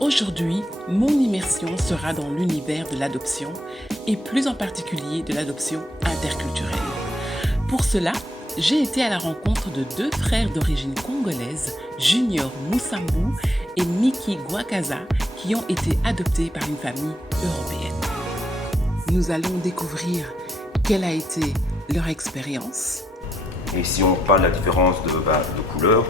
Aujourd'hui, mon immersion sera dans l'univers de l'adoption et plus en particulier de l'adoption interculturelle. Pour cela, j'ai été à la rencontre de deux frères d'origine congolaise, Junior Mousambou et Miki Gwakaza, qui ont été adoptés par une famille européenne. Nous allons découvrir quelle a été leur expérience. Et si on parle de la différence de couleur,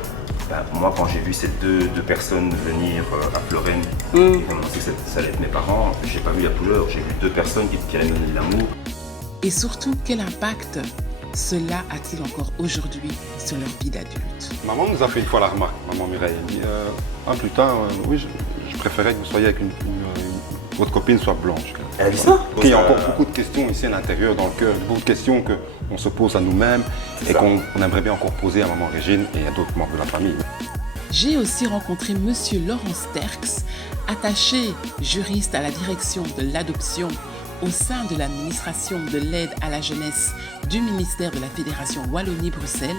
moi quand j'ai vu ces deux personnes venir à Florène et annoncer que ça allait être mes parents, j'ai pas vu la couleur, j'ai vu deux personnes qui allaient me donner de l'amour. Et surtout, quel impact cela a-t-il encore aujourd'hui sur leur vie d'adulte? Maman nous a fait une fois la remarque, maman Mireille. Elle dit plus tard, oui, je préférais que vous soyez avec votre copine soit blanche. Elle a dit ça? Il y a encore beaucoup de questions ici à l'intérieur, dans le cœur, beaucoup de questions qu'on se pose à nous-mêmes et qu'on aimerait bien encore poser à maman Régine et à d'autres membres de la famille. J'ai aussi rencontré Monsieur Laurent Sterks, attaché juriste à la direction de l'adoption au sein de l'administration de l'aide à la jeunesse du ministère de la Fédération Wallonie-Bruxelles.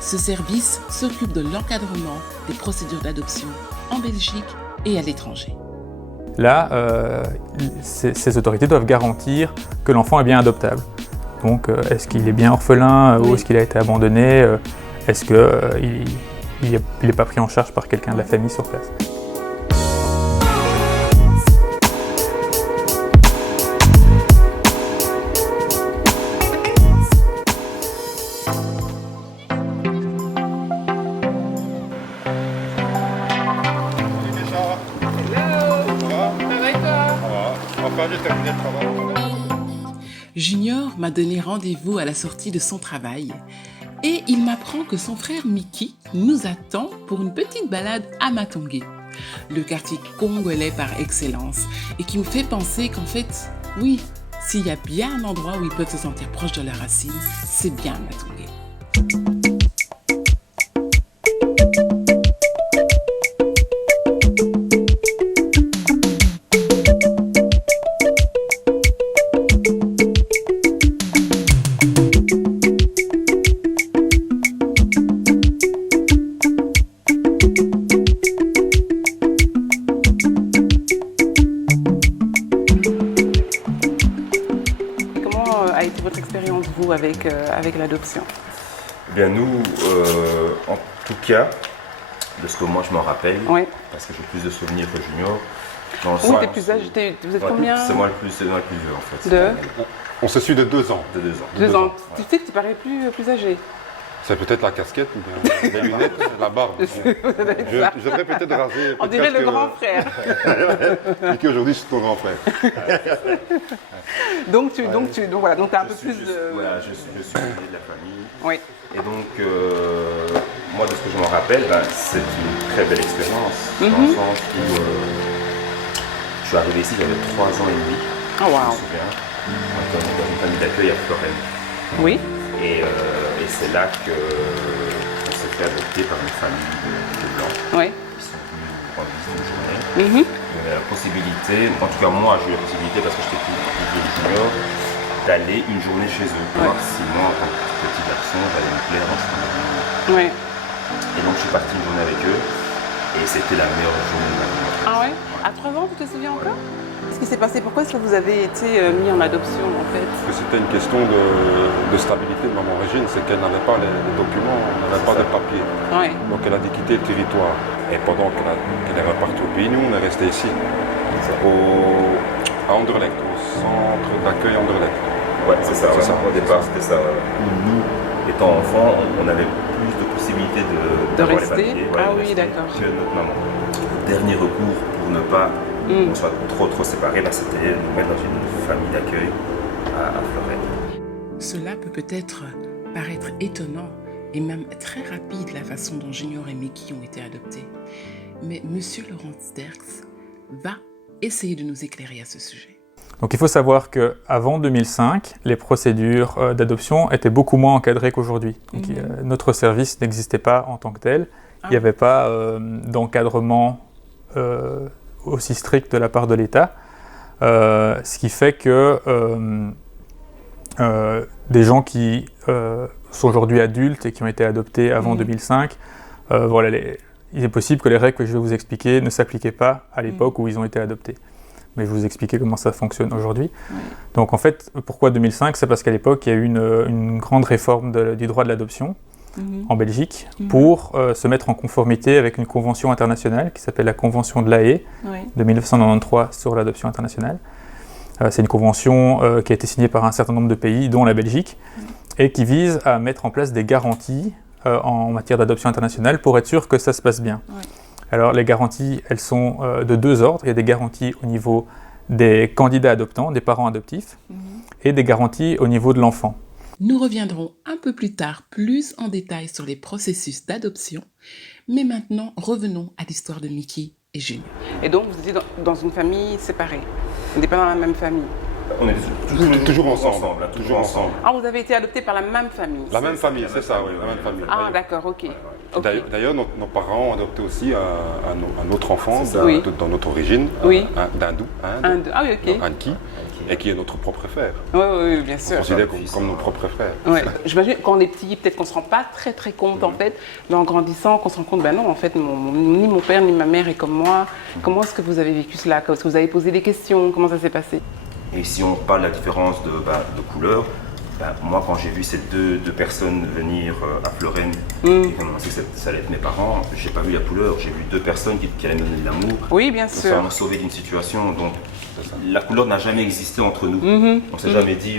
Ce service s'occupe de l'encadrement des procédures d'adoption en Belgique et à l'étranger. Là, ces autorités doivent garantir que l'enfant est bien adoptable. Donc, est-ce qu'il est bien orphelin ou est-ce qu'il a été abandonné? Est-ce qu'il n'est pas pris en charge par quelqu'un de la famille sur place? Junior m'a donné rendez-vous à la sortie de son travail et il m'apprend que son frère Miki nous attend pour une petite balade à Matongé, le quartier congolais par excellence et qui me fait penser qu'en fait, oui, s'il y a bien un endroit où ils peuvent se sentir proches de leurs racines, c'est bien Matongé. Votre expérience, vous, avec l'adoption? Bien, nous, en tout cas, de ce que moi je m'en rappelle, parce que j'ai plus de souvenirs que Junior. Oui, t'es plus âgé, vous êtes combien? C'est moi le plus vieux en fait. On se suit de 2 ans. De 2 ans. 2 ans. Tu sais que tu parais plus âgé. C'est peut-être la casquette, les lunettes, la barbe. Je devrais peut-être raser. On dirait le grand frère. Et qu'aujourd'hui, je suis ton grand frère. Donc tu as un peu plus de... Voilà, je suis aîné de la famille. Oui. Et donc, moi, de ce que je m'en rappelle, c'est une très belle expérience. Dans le sens où je suis arrivé ici, j'avais 3 ans et demi. Oh, wow. Je me souviens. Dans une famille d'accueil à Florène. Oui. Et c'est là qu'on s'est fait adopter par une famille de blancs qui sont venus nous rendre visite une journée. On avait la possibilité, en tout cas moi j'ai eu la possibilité parce que j'étais plus vieux que Junior, d'aller une journée chez eux. Voir si moi, en tant que petit garçon, j'allais me plaire dans cette famille. Et donc je suis parti une journée avec eux et c'était la meilleure journée de ma vie. Ah ouais? À 3 ans, tu te souviens encore? Qu'est-ce qui s'est passé? Pourquoi est-ce que vous avez été mis en adoption en fait? C'était une question de stabilité de maman Régine, c'est qu'elle n'avait pas les documents, elle n'avait pas de papiers. Donc elle a dû quitter le territoire. Et pendant qu'elle est repartie au pays, nous on est resté ici, à Anderlecht, au centre d'accueil Anderlecht. Ouais, c'est ça. Au départ c'était ça. Nous, étant enfants, on avait plus de possibilités de rester. Les papiers, Oui, d'accord. Que notre maman. Dernier recours pour ne pas qu'on soit trop séparés, c'était nous mettre dans une famille d'accueil à Florène. Cela peut peut-être paraître étonnant et même très rapide la façon dont Junior et Miki ont été adoptés. Mais Monsieur Laurent Sterks va essayer de nous éclairer à ce sujet. Donc il faut savoir qu'avant 2005, les procédures d'adoption étaient beaucoup moins encadrées qu'aujourd'hui. Donc notre service n'existait pas en tant que tel. Il n'y avait pas d'encadrement aussi strict de la part de l'État, ce qui fait que des gens qui sont aujourd'hui adultes et qui ont été adoptés avant 2005, il est possible que les règles que je vais vous expliquer ne s'appliquaient pas à l'époque où ils ont été adoptés. Mais je vais vous expliquer comment ça fonctionne aujourd'hui. Oui. Donc en fait, pourquoi 2005 ? C'est parce qu'à l'époque, il y a eu une grande réforme du droit de l'adoption en Belgique pour se mettre en conformité avec une convention internationale qui s'appelle la Convention de La Haye de 1993 sur l'adoption internationale. C'est une convention qui a été signée par un certain nombre de pays, dont la Belgique, et qui vise à mettre en place des garanties en matière d'adoption internationale pour être sûr que ça se passe bien. Oui. Alors les garanties, elles sont de deux ordres. Il y a des garanties au niveau des candidats adoptants, des parents adoptifs, et des garanties au niveau de l'enfant. Nous reviendrons un peu plus tard plus en détail sur les processus d'adoption, mais maintenant revenons à l'histoire de Mickey et Junior. Et donc vous étiez dans une famille séparée, vous n'étiez pas dans la même famille? On est toujours ensemble. Toujours ensemble. Ah, vous avez été adoptés par la même famille? La même famille, c'est ça, oui, la même famille. Ah, d'accord, ok. D'ailleurs, nos parents ont adopté aussi un autre enfant dans notre origine, d'Hindou. Ah oui, ok. Anki, et qui est notre propre frère. Oui, bien sûr. On considère comme nos propres frères. Ouais. J'imagine quand on est petit, peut-être qu'on ne se rend pas très compte en fait, mais en grandissant, qu'on se rend compte, ben non, en fait, ni mon père ni ma mère est comme moi. Comment est-ce que vous avez vécu cela? Est-ce que vous avez posé des questions? Comment ça s'est passé? Et si on parle de la différence de couleur, moi quand j'ai vu ces deux personnes venir à Fleurenne et qu'on pensait que ça allait être mes parents, j'ai pas vu la couleur, j'ai vu deux personnes qui allaient me donner de l'amour. Oui, bien sûr. Ça m'a sauvé d'une situation. Donc la couleur n'a jamais existé entre nous. On s'est jamais dit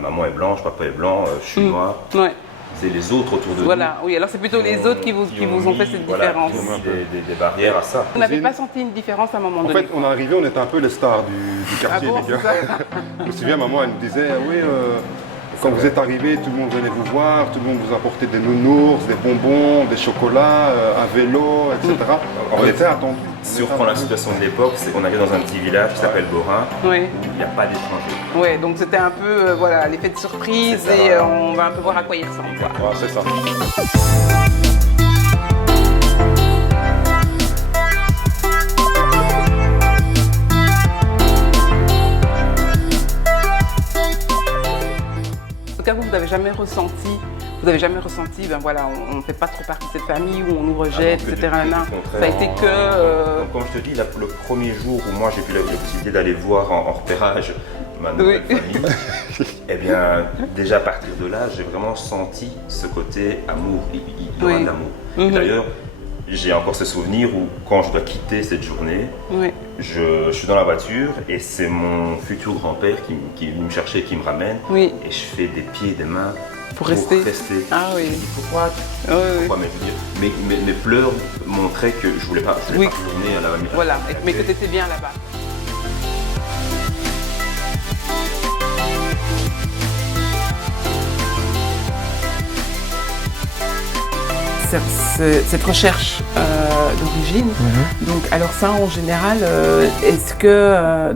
maman est blanche, papa est blanc, je suis noir. Ouais. C'est les autres autour de nous. Voilà, oui, alors c'est plutôt les autres qui vous ont fait cette différence. Qui ont mis des barrières à ça. Vous n'avez pas senti une différence à un moment donné? En fait, on est arrivé, on était un peu les stars du quartier, les gars. Je me souviens, maman, elle nous disait, quand vous êtes arrivés, tout le monde venait vous voir, tout le monde vous apportait des nounours, des bonbons, des chocolats, un vélo, etc. On était attendus. Surtout la situation de l'époque, c'est qu'on arrive dans un petit village qui s'appelle Borin, où il n'y a pas d'étrangers. Oui, donc c'était un peu l'effet de surprise et on va un peu voir à quoi il ressemble. Ouais, c'est ça. En tout cas, vous n'avez jamais ressenti, on ne fait pas trop partie de cette famille où on nous rejette, etc. Ça a été que... Comme je te dis, le premier jour où moi j'ai eu la possibilité d'aller voir en repérage ma nouvelle famille, eh bien, déjà à partir de là, j'ai vraiment senti ce côté amour, il y aura de l'amour. D'ailleurs, j'ai encore ce souvenir où quand je dois quitter cette journée, je suis dans la voiture et c'est mon futur grand-père qui me chercher et qui me ramène. Et je fais des pieds et des mains pour rester. Ah oui. Pourquoi mais mes pleurs montraient que je voulais pas retourner à la famille. Voilà, mais que tu étais bien là-bas. Cette recherche d'origine. Donc, alors ça, en général, est-ce que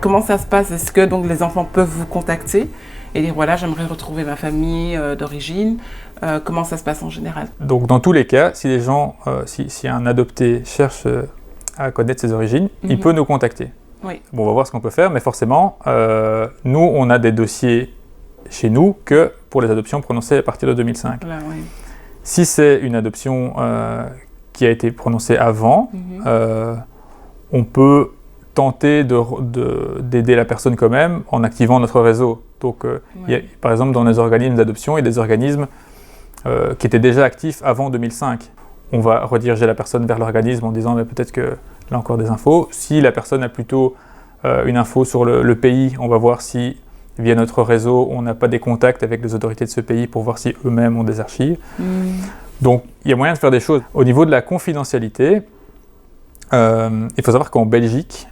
comment ça se passe? Est-ce que les enfants peuvent vous contacter et dire voilà, j'aimerais retrouver ma famille d'origine? Comment ça se passe en général? Donc, dans tous les cas, si les gens, si un adopté cherche à connaître ses origines, il peut nous contacter. Oui. Bon, on va voir ce qu'on peut faire, mais forcément, nous, on a des dossiers chez nous que pour les adoptions prononcées à partir de 2005. Voilà, oui. Si c'est une adoption qui a été prononcée avant, on peut tenter d'aider la personne quand même en activant notre réseau. Donc, il y a, par exemple, dans les organismes d'adoption, il y a des organismes qui étaient déjà actifs avant 2005. On va rediriger la personne vers l'organisme en disant peut-être qu'elle a encore des infos. Si la personne a plutôt une info sur le pays, on va voir si via notre réseau, on n'a pas des contacts avec les autorités de ce pays pour voir si eux-mêmes ont des archives. Donc, il y a moyen de faire des choses. Au niveau de la confidentialité, il faut savoir qu'en Belgique,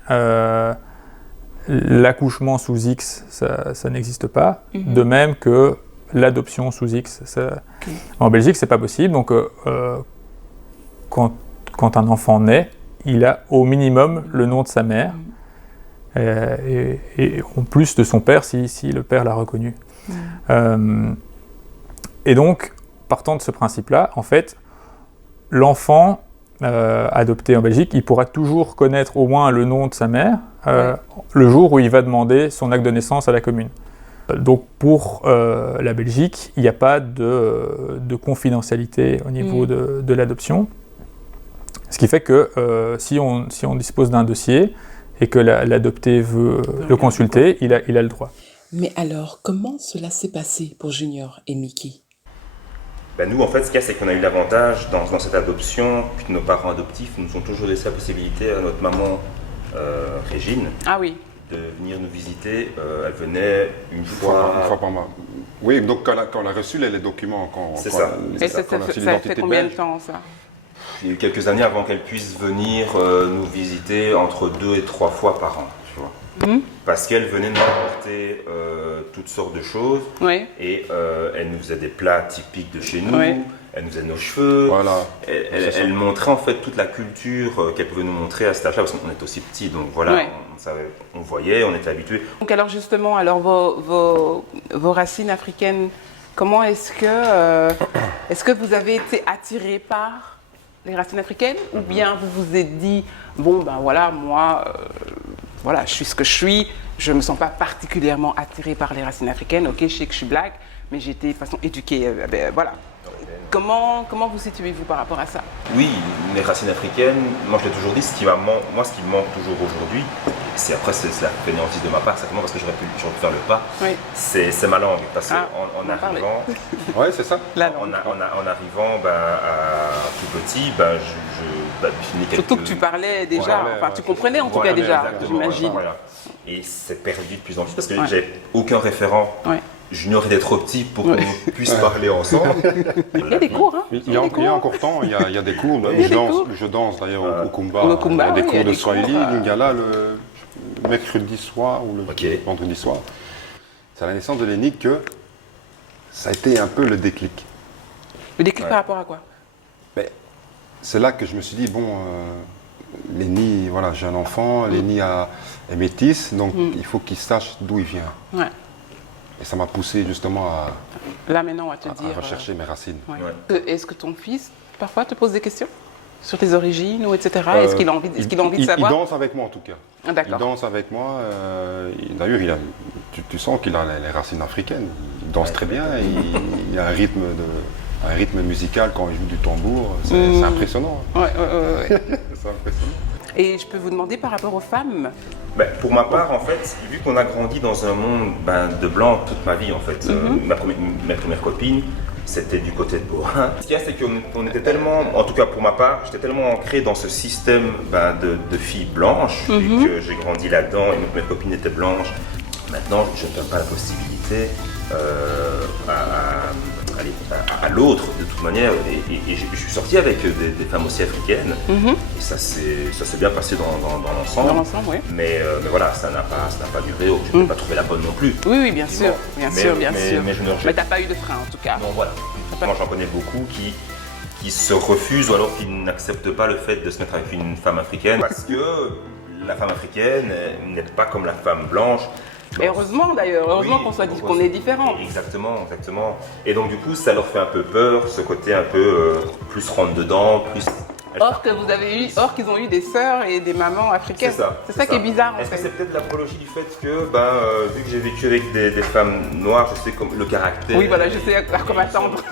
l'accouchement sous X, ça n'existe pas. De même que l'adoption sous X. En Belgique, c'est pas possible. Donc, quand un enfant naît, il a au minimum le nom de sa mère. Et en plus de son père, si le père l'a reconnu. Et donc, partant de ce principe-là, en fait, l'enfant adopté en Belgique, il pourra toujours connaître au moins le nom de sa mère le jour où il va demander son acte de naissance à la commune. Donc, pour la Belgique, il n'y a pas de confidentialité au niveau de l'adoption. Ce qui fait que si on dispose d'un dossier et que l'adopté veut le consulter, il a le droit. Mais alors, comment cela s'est passé pour Junior et Mickey? Nous, en fait, ce qu'il y a, c'est qu'on a eu l'avantage dans cette adoption, que nos parents adoptifs nous ont toujours laissé la possibilité à notre maman Régine de venir nous visiter. Elle venait une fois par mois. Oui, donc quand elle a reçu les documents, c'est ça. Et ça fait combien de temps ça? Il y a eu quelques années avant qu'elle puisse venir nous visiter entre 2 et 3 fois par an, tu vois. Parce qu'elle venait nous apporter toutes sortes de choses et elle nous faisait des plats typiques de chez nous, elle nous faisait nos cheveux, elle montrait en fait toute la culture qu'elle pouvait nous montrer à cet âge-là, parce qu'on était aussi petits, donc voilà, on voyait, on était habitués. Donc alors justement, vos racines africaines, comment est-ce que vous avez été attirés par les racines africaines, ou bien vous vous êtes dit, bon ben voilà, moi... Voilà, je suis ce que je suis, je ne me sens pas particulièrement attirée par les racines africaines. Ok, je sais que je suis black, mais j'ai été de façon éduquée. Voilà. Comment vous situez-vous par rapport à ça? Oui, les racines africaines, moi je l'ai toujours dit, ce qui me manque toujours aujourd'hui, c'est la fainéantise de ma part, certainement parce que j'aurais pu faire le pas, c'est ma langue. Parce qu'en arrivant, c'est ça. En arrivant à tout petit, surtout que tu parlais déjà, tu comprenais en tout cas déjà, j'imagine. Et c'est perdu de plus en plus parce que j'avais aucun référent. Junior était trop petit pour qu'on puisse parler ensemble. Il y a des cours, hein. Il y a encore temps, il y a des cours. Je danse d'ailleurs au Kumba. Il y a des cours de Swahili, Lingala le mercredi soir ou le vendredi soir. C'est à la naissance de Lénie que ça a été un peu le déclic. Le déclic par rapport à quoi? C'est là que je me suis dit, bon, Lénie, voilà, j'ai un enfant, Lénie est métisse, donc il faut qu'il sache d'où il vient. Et ça m'a poussé justement à rechercher mes racines. Est-ce que ton fils, parfois, te pose des questions sur tes origines, ou etc. Est-ce qu'il a envie de savoir? Il danse avec moi en tout cas. Il danse avec moi. D'ailleurs, tu sens qu'il a les racines africaines. Il danse très bien. Il a un rythme musical quand il joue du tambour. C'est impressionnant. C'est impressionnant. Et je peux vous demander par rapport aux femmes? Pour ma part, en fait, vu qu'on a grandi dans un monde de blanc toute ma vie, en fait, ma première copine, c'était du côté de Borin. Ce qu'il y a, c'est qu'on était tellement, en tout cas pour ma part, j'étais tellement ancré dans ce système de filles blanches, vu que j'ai grandi là-dedans et ma première copine était blanche. Maintenant, je ne donne pas la possibilité à l'autre de toute manière, et je suis sorti avec des femmes aussi africaines, et ça s'est bien passé dans l'ensemble. Mais voilà, ça n'a pas duré, je n'ai pas trouvé la bonne non plus. Oui, bien sûr, bien sûr. Mais t'as pas eu de frein en tout cas. Non, voilà. Moi j'en connais beaucoup qui se refusent ou alors qui n'acceptent pas le fait de se mettre avec une femme africaine, parce que la femme africaine n'est pas comme la femme blanche. Et heureusement d'ailleurs, qu'on est différents. Exactement. Et donc du coup, ça leur fait un peu peur, ce côté un peu plus rentre dedans, plus... Or qu'ils ont eu des sœurs et des mamans africaines. C'est ça qui est bizarre. Est-ce que c'est peut-être l'apologie du fait que, vu que j'ai vécu avec des femmes noires, je sais comme le caractère. Oui, voilà, je sais à quoi m'attendre.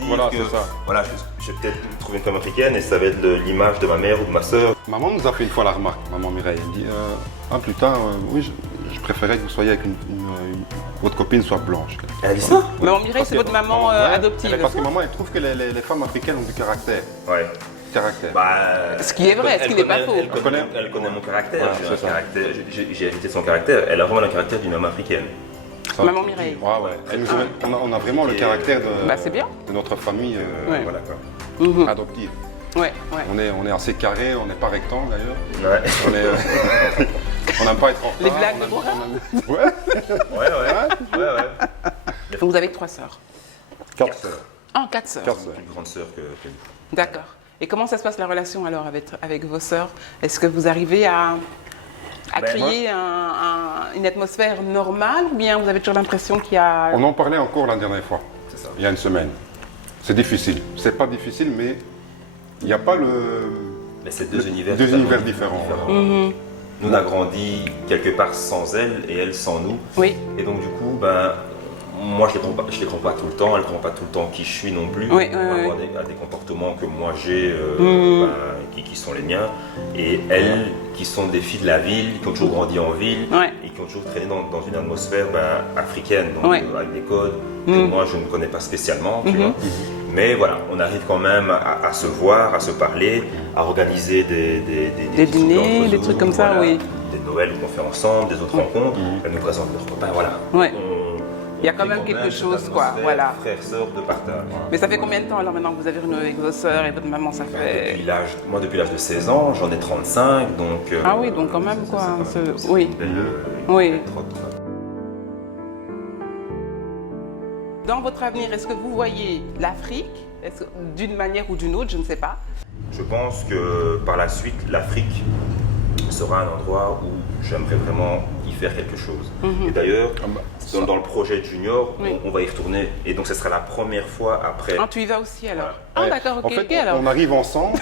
Voilà, c'est ça. Voilà, je vais peut-être trouver une femme africaine et ça va être l'image de ma mère ou de ma sœur. Maman nous a fait une fois la remarque, maman Mireille. Elle dit plus tard, oui, je préférais que vous soyez avec votre copine soit blanche. Elle a dit ça? Maman Mireille, c'est votre maman adoptive. Parce que maman, elle trouve que les femmes africaines ont du caractère. Ouais. Caractère. Ce qui est vrai, ce qui n'est pas faux. Elle connaît mon caractère. J'ai hérité son caractère. Elle a vraiment le caractère d'une femme africaine. Maman Mireille. On a vraiment le caractère de notre famille adoptive. On est assez carré, on n'est pas rectangle d'ailleurs. On n'aime pas être en retard. Les blagues de Borin. Ouais. Donc vous avez 3 sœurs. 4 sœurs. 4 sœurs. Une grande sœur que nous. D'accord. Et comment ça se passe la relation alors avec vos sœurs? Est-ce que vous arrivez à créer une atmosphère normale, ou bien vous avez toujours l'impression qu'il y a... On en parlait encore la dernière fois, il y a une semaine. C'est difficile. C'est pas difficile, mais il n'y a pas Mais c'est deux univers différents. Nous, on a grandi quelque part sans elle et elle sans nous. Oui. Et donc du coup, moi, je ne les comprends pas tout le temps, elle ne comprend pas tout le temps qui je suis non plus. Oui, on va avoir des comportements que moi j'ai, qui sont les miens. Et elles, qui sont des filles de la ville, qui ont toujours grandi en ville, et qui ont toujours traîné dans une atmosphère africaine, donc, avec des codes que moi je ne connais pas spécialement, tu vois. Mais voilà, on arrive quand même à se voir, à se parler, à organiser des dîners, des trucs comme ça, oui. Des Noëls où on fait ensemble, des autres rencontres. Elle nous présente leurs copains, voilà. Il y a quand même quelque chose, quoi. Voilà. Frères, sœurs de partage. Mais ça fait combien de temps alors maintenant que vous avez renoué avec vos sœurs et votre maman, ça fait Depuis l'âge de 16 ans, j'en ai 35, donc... ah oui, donc quand même, quoi. Oui. Dans votre avenir, est-ce que vous voyez l'Afrique d'une manière ou d'une autre, je ne sais pas? Je pense que par la suite, l'Afrique sera un endroit où j'aimerais vraiment y faire quelque chose. Et d'ailleurs, dans le projet Junior, on va y retourner. Et donc, ce sera la première fois après. Ah, tu y vas aussi alors? Ah, d'accord, ok. En fait, alors. on arrive ensemble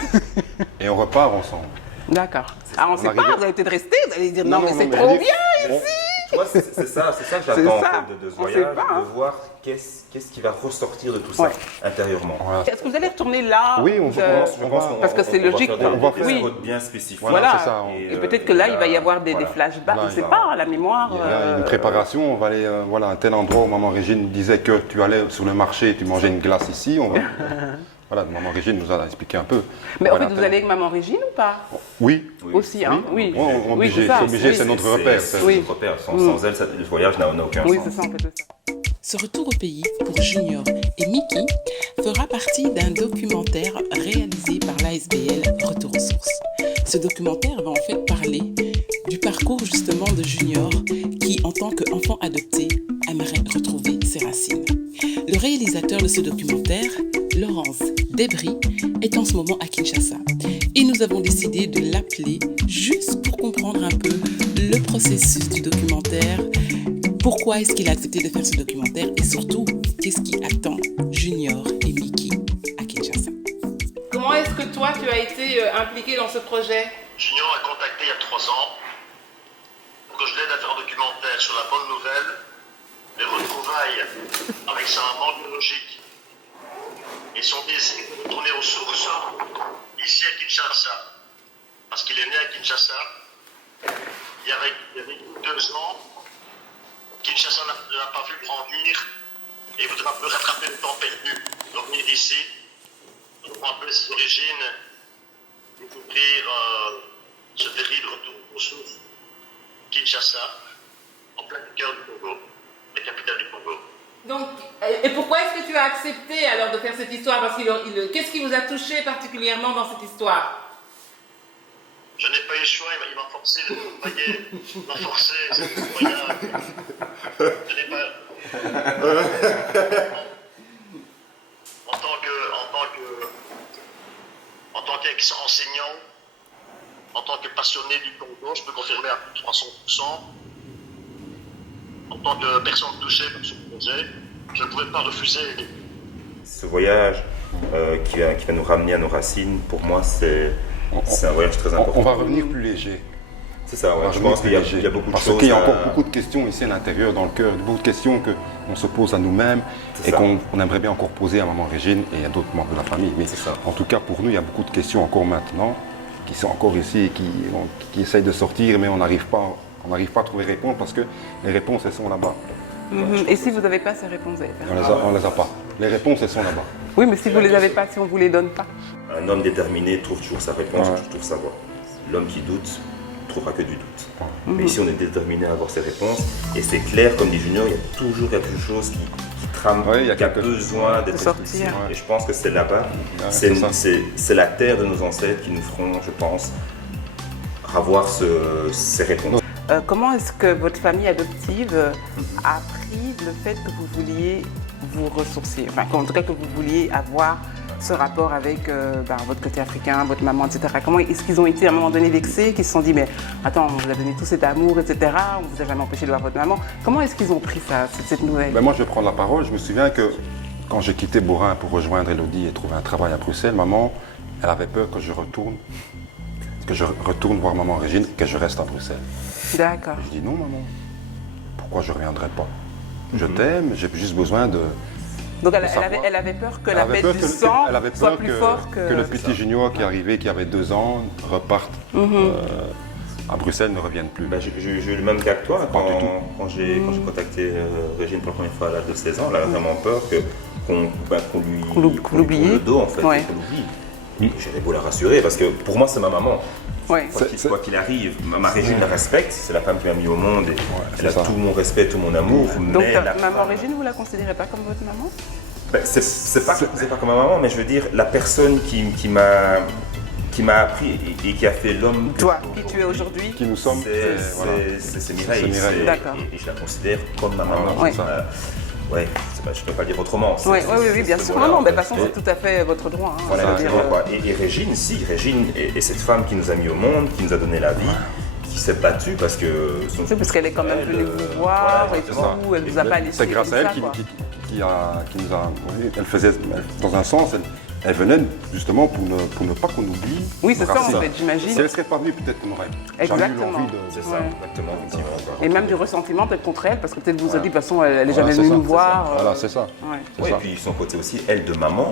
et on repart ensemble. D'accord. Ah, on ne sait pas, vous allez peut-être rester, vous allez dire non, mais c'est trop bien ici. Tu vois, c'est ça que j'attends de ce voyage, de voir qu'est-ce qui va ressortir de tout ça intérieurement. Voilà. Est-ce que vous allez retourner là? Oui, je pense parce que c'est logique. On va faire des codes bien spécifiques. Voilà, c'est ça. Et peut-être que là, il va y avoir des flashbacks, on ne sait pas, la mémoire. Il y a une préparation, on va aller à un tel endroit où Maman Régine disait que tu allais sur le marché et tu mangeais une glace ici. Voilà, Maman Régine nous a expliqué un peu. Mais en fait, vous allez avec Maman Régine ou pas? Oui. Aussi, hein? Oui. C'est obligé, c'est notre repère. C'est notre repère. Sans elle, le voyage n'a aucun sens. Oui, c'est ça, en fait, c'est ça. Ce retour au pays pour Junior et Mickey fera partie d'un documentaire réalisé par l'ASBL Retour aux sources. Ce documentaire va en fait parler du parcours justement de Junior qui, en tant qu'enfant adopté, aimerait retrouver ses racines. Le réalisateur de ce documentaire, Laurence Debris, est en ce moment à Kinshasa et nous avons décidé de l'appeler juste pour comprendre un peu le processus du documentaire. Pourquoi est-ce qu'il a accepté de faire ce documentaire et surtout, qu'est-ce qui attend Junior et Mickey à Kinshasa? Comment est-ce que toi, tu as été impliqué dans ce projet? Junior a contacté il y a 3 ans pour que je l'aide à faire un documentaire sur la bonne nouvelle, les retrouvailles avec sa maman biologique et son désir de retourner aux sources ici à Kinshasa. Parce qu'il est né à Kinshasa, il y avait 2 ans. Kinshasa n'a pas vu grandir et voudra un peu rattraper le temps perdu, revenir ici, pour un peu ses origines, découvrir ce terrible retour aux sources, Kinshasa, en plein cœur du Congo, la capitale du Congo. Donc, et pourquoi est-ce que tu as accepté alors de faire cette histoire? Parce qu'est-ce qui vous a touché particulièrement dans cette histoire? Je n'ai pas eu le choix, il m'a forcé de travailler, il m'a forcé, c'est un voyage. Je n'ai pas... En tant qu'ex-enseignant, en tant que passionné du Congo, je peux confirmer à plus de 300%. En tant que personne touchée par ce projet, je ne pouvais pas refuser. Ce voyage qui va nous ramener à nos racines, pour moi, c'est un voyage très important. On va revenir plus léger. C'est ça, je pense qu'il y a beaucoup de choses. Parce qu'il y a encore beaucoup de questions ici à l'intérieur, dans le cœur, beaucoup de questions qu'on se pose à nous-mêmes et qu'on aimerait bien encore poser à Maman Régine et à d'autres membres de la famille. Mais en tout cas, pour nous, il y a beaucoup de questions encore maintenant qui sont encore ici et qui essayent de sortir, mais on n'arrive pas à trouver réponse parce que les réponses, elles sont là-bas. Et si vous n'avez pas ces réponses, vous allez faire quoi? On les a pas. Les réponses, elles sont là-bas. Oui, mais si vous ne les avez pas, si on ne vous les donne pas. Un homme déterminé trouve toujours sa réponse, trouve sa voie. L'homme qui doute ne trouvera que du doute. Mais ici, on est déterminé à avoir ces réponses. Et c'est clair, comme dit Junior, il y a toujours quelque chose qui trame, qui a besoin d'être expulsé. Et je pense que c'est là-bas, c'est la terre de nos ancêtres qui nous feront, je pense, avoir ces réponses. Comment est-ce que votre famille adoptive a pris le fait que vous vouliez vous ressourcer, enfin en tout cas que vous vouliez avoir ce rapport avec votre côté africain, votre maman, etc. Comment est-ce qu'ils ont été à un moment donné vexés, qu'ils se sont dit mais attends, on vous a donné tout cet amour, etc. On vous a jamais empêché de voir votre maman. Comment est-ce qu'ils ont pris ça, cette nouvelle? Moi je vais prendre la parole. Je me souviens que quand j'ai quitté Borin pour rejoindre Elodie et trouver un travail à Bruxelles, maman, elle avait peur que je retourne voir Maman Régine, que je reste à Bruxelles. D'accord. Je dis non maman, pourquoi je ne reviendrai pas? je t'aime, j'ai juste besoin de... Donc elle avait peur que la fête du sang soit plus fort que le petit Junior qui est arrivé, qui avait 2 ans, reparte à Bruxelles, ne revienne plus. J'ai eu le même cas que toi. Quand j'ai contacté Régine pour la première fois à l'âge de 16 ans, elle avait vraiment peur qu'on lui tourne le dos, en fait, qu'on l'oublie. J'avais beau la rassurer, parce que pour moi, c'est ma maman. Ouais. Quoi qu'il arrive, ma Régine la respecte, c'est la femme qui m'a mis au monde, et elle a tout mon respect, tout mon amour. Donc maman Régine, vous la considérez pas comme votre maman? C'est pas comme ma maman, mais je veux dire, la personne qui m'a appris et qui a fait l'homme toi, qui tu es aujourd'hui, qui nous sommes, c'est Mireille. D'accord. Et je la considère comme ma maman. Ouais. Je ne peux pas le dire autrement. Oui, bien sûr. Non, de toute façon, c'est tout à fait votre droit. Hein, voilà, et Régine, Régine est cette femme qui nous a mis au monde, qui nous a donné la vie, qui s'est battue parce que... parce qu'elle est quand même venue vous voir et tout, elle ne vous a pas laissé. C'est grâce à elle qui nous a... Elle faisait, dans un sens, elle venait justement pour ne pas qu'on oublie. Oui, c'est ça en fait, j'imagine. Si elle ne serait pas venue, peut-être qu'on aurait jamais eu l'envie de... C'est ça, exactement. Et même du ressentiment peut-être contre elle, parce que peut-être vous a dit, de toute façon, elle n'est jamais venue nous voir. Voilà, c'est ça. Et puis son côté aussi, elle de maman,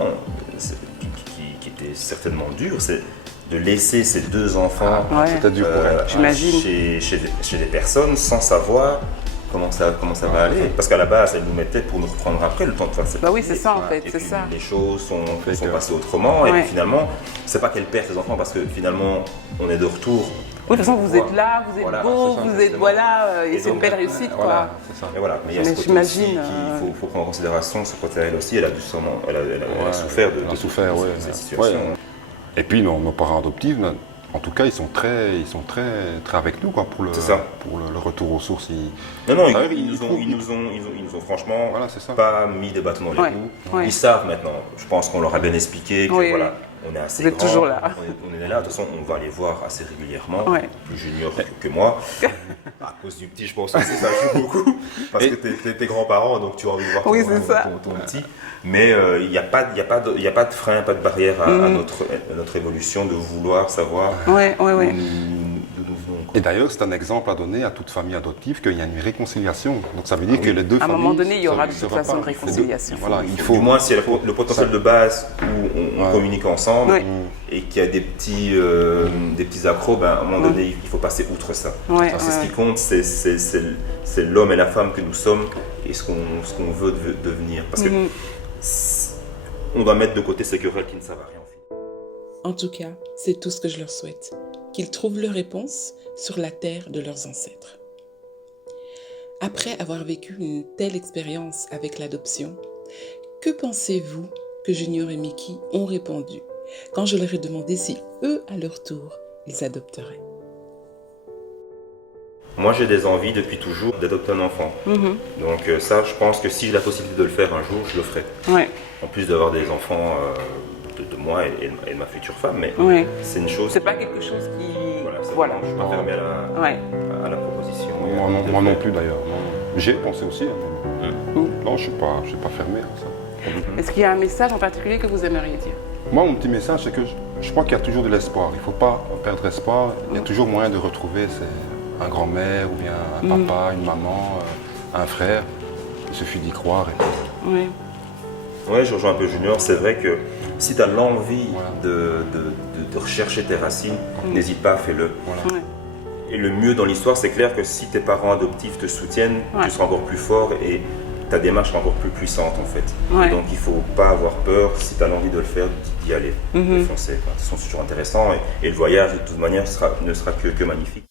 qui était certainement dur, c'est de laisser ses 2 enfants c'était dur pour elle. J'imagine. Chez des personnes sans savoir comment ça va aller. Parce qu'à la base, elle nous mettait pour nous reprendre après le temps de faire cette oui, c'est ça en fait, c'est ça. Les choses sont passées autrement et puis finalement, c'est pas qu'elle perd ses enfants parce que finalement, on est de retour. Oui, de toute façon, vous êtes là, vous êtes beau, vous êtes et c'est une belle réussite quoi. C'est ça. Et voilà, mais il y a ce côté aussi qu'il faut prendre en considération, ce côté elle aussi, elle a souffert de cette situation. Et puis nos parents adoptifs, en tout cas, ils sont très avec nous quoi, pour le retour aux sources. Ils nous ont franchement pas mis des bâtons dans les roues. Ils savent maintenant. Je pense qu'on leur a bien expliqué que voilà, on est assez grand. Vous êtes toujours là. On est là. De toute façon, on va les voir assez régulièrement. Plus junior que moi. À cause du petit, je pense que ça joue beaucoup. Parce que t'es tes grands-parents, donc tu as envie de voir ton petit. Mais il n'y a pas de frein, pas de barrière à notre évolution de vouloir savoir d'où nous venons. Et d'ailleurs, c'est un exemple à donner à toute famille adoptive qu'il y a une réconciliation. Donc ça veut dire que les deux familles... À un moment donné, il y aura de toute façon une réconciliation. Voilà, il faut... Du moins, s'il y a le potentiel de base où on communique ensemble et qu'il y a des petits accros, à un moment donné, il faut passer outre ça. C'est ce qui compte, c'est l'homme et la femme que nous sommes et ce qu'on veut devenir. Parce que on doit mettre de côté ces querelles qui ne servent à rien. En tout cas, c'est tout ce que je leur souhaite. Qu'ils trouvent leur réponse sur la terre de leurs ancêtres. Après avoir vécu une telle expérience avec l'adoption, que pensez-vous que Junior et Mickey ont répondu quand je leur ai demandé si eux, à leur tour, ils adopteraient? Moi, j'ai des envies depuis toujours d'adopter un enfant. Donc ça, je pense que si j'ai la possibilité de le faire un jour, je le ferai. En plus d'avoir des enfants de moi et de ma future femme, mais c'est une chose... C'est pas quelque chose qui... Voilà. Je ne suis pas fermé à la proposition. Moi non plus d'ailleurs. J'ai pensé aussi. Non, je ne suis pas fermé à ça. Est-ce qu'il y a un message en particulier que vous aimeriez dire? Moi, mon petit message, c'est que je crois qu'il y a toujours de l'espoir. Il ne faut pas perdre espoir. Il y a toujours moyen de retrouver un grand-mère ou bien un papa, une maman, un frère. Il suffit d'y croire. Oui, je rejoins un peu Junior. C'est vrai que si tu as l'envie de rechercher tes racines, n'hésite pas, fais-le. Et le mieux dans l'histoire, c'est clair que si tes parents adoptifs te soutiennent, tu seras encore plus fort et ta démarche sera encore plus puissante en fait. Et donc il ne faut pas avoir peur, si tu as l'envie de le faire, d'y aller, de foncer. De toute façon, c'est toujours intéressant et le voyage de toute manière ne sera que magnifique.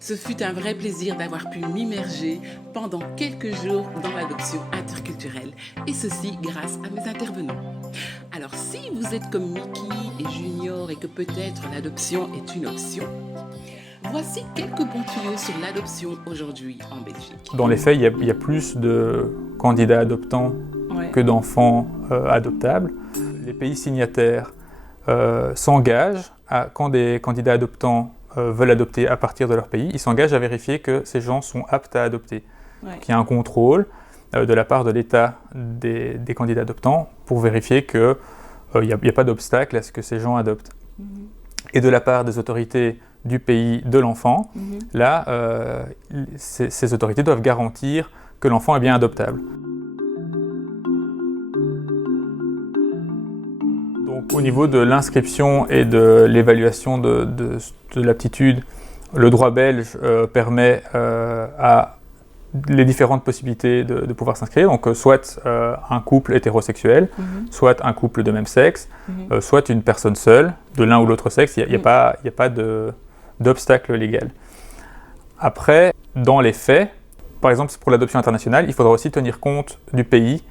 Ce fut un vrai plaisir d'avoir pu m'immerger pendant quelques jours dans l'adoption interculturelle, et ceci grâce à mes intervenants. Alors si vous êtes comme Mickey et Junior et que peut-être l'adoption est une option, voici quelques bons tuyaux sur l'adoption aujourd'hui en Belgique. Dans les faits, il y a plus de candidats adoptants que d'enfants adoptables. Les pays signataires s'engagent quand des candidats adoptants veulent adopter à partir de leur pays, ils s'engagent à vérifier que ces gens sont aptes à adopter. Qu'il y a un contrôle de la part de l'État des candidats adoptants pour vérifier qu'il n'y a pas d'obstacle à ce que ces gens adoptent. Et de la part des autorités du pays de l'enfant, là, ces autorités doivent garantir que l'enfant est bien adoptable. Donc, au niveau de l'inscription et de l'évaluation de l'aptitude, le droit belge permet à les différentes possibilités de pouvoir s'inscrire. Donc, soit un couple hétérosexuel, soit un couple de même sexe, soit une personne seule, de l'un ou l'autre sexe. Il n'y a pas d'obstacle légal. Après, dans les faits, par exemple, pour l'adoption internationale, il faudra aussi tenir compte du pays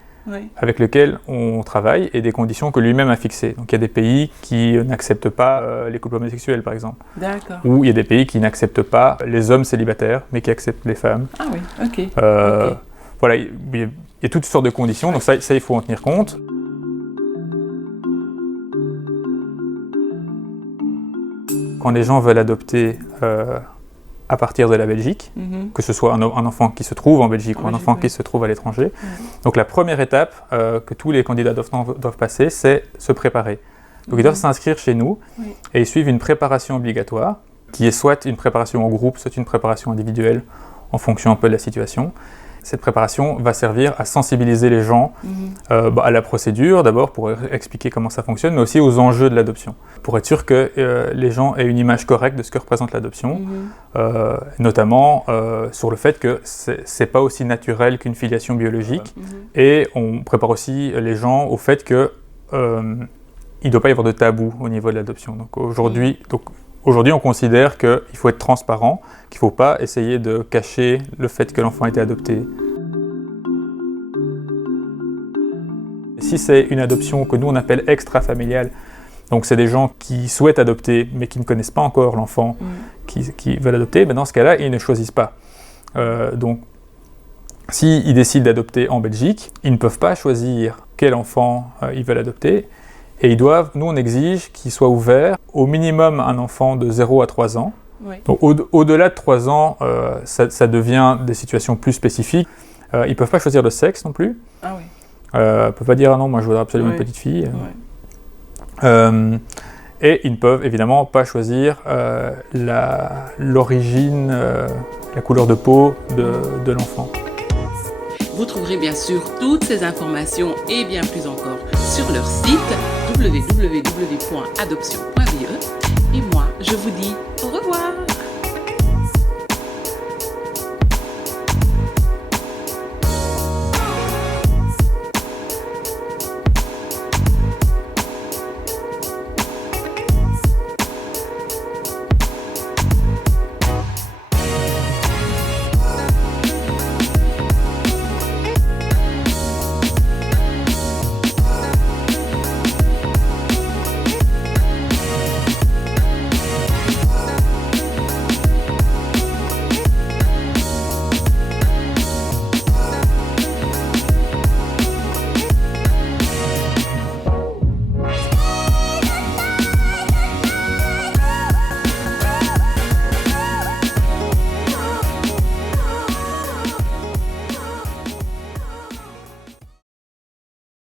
avec lequel on travaille et des conditions que lui-même a fixées. Donc il y a des pays qui n'acceptent pas les couples homosexuels, par exemple. D'accord. Ou il y a des pays qui n'acceptent pas les hommes célibataires, mais qui acceptent les femmes. Ah oui, ok. Voilà, il y a toutes sortes de conditions, donc ça, il faut en tenir compte. Quand les gens veulent adopter à partir de la Belgique, que ce soit un enfant qui se trouve en Belgique ou un enfant qui se trouve à l'étranger. Donc la première étape que tous les candidats doivent passer, c'est se préparer. Donc ils doivent s'inscrire chez nous et ils suivent une préparation obligatoire, qui est soit une préparation en groupe, soit une préparation individuelle, en fonction un peu de la situation. Cette préparation va servir à sensibiliser les gens à la procédure, d'abord pour expliquer comment ça fonctionne, mais aussi aux enjeux de l'adoption, pour être sûr que les gens aient une image correcte de ce que représente l'adoption, notamment sur le fait que c'est pas aussi naturel qu'une filiation biologique, et on prépare aussi les gens au fait que il ne doit pas y avoir de tabou au niveau de l'adoption. Donc aujourd'hui, on considère qu'il faut être transparent, qu'il ne faut pas essayer de cacher le fait que l'enfant a été adopté. Si c'est une adoption que nous on appelle extra-familiale, donc c'est des gens qui souhaitent adopter mais qui ne connaissent pas encore l'enfant qui veulent adopter, mais dans ce cas-là, ils ne choisissent pas. Donc, s'ils décident d'adopter en Belgique, ils ne peuvent pas choisir quel enfant ils veulent adopter. Et nous on exige qu'il soit ouvert au minimum un enfant de 0 à 3 ans. Oui. Donc au-delà de 3 ans, ça devient des situations plus spécifiques. Ils ne peuvent pas choisir de sexe non plus. Ah oui. Ils ne peuvent pas dire « Ah non, moi je voudrais absolument une petite fille ». Et ils ne peuvent évidemment pas choisir l'origine, la couleur de peau de l'enfant. Vous trouverez bien sûr toutes ces informations et bien plus encore sur leur site www.adoption.be. Et moi, je vous dis au revoir.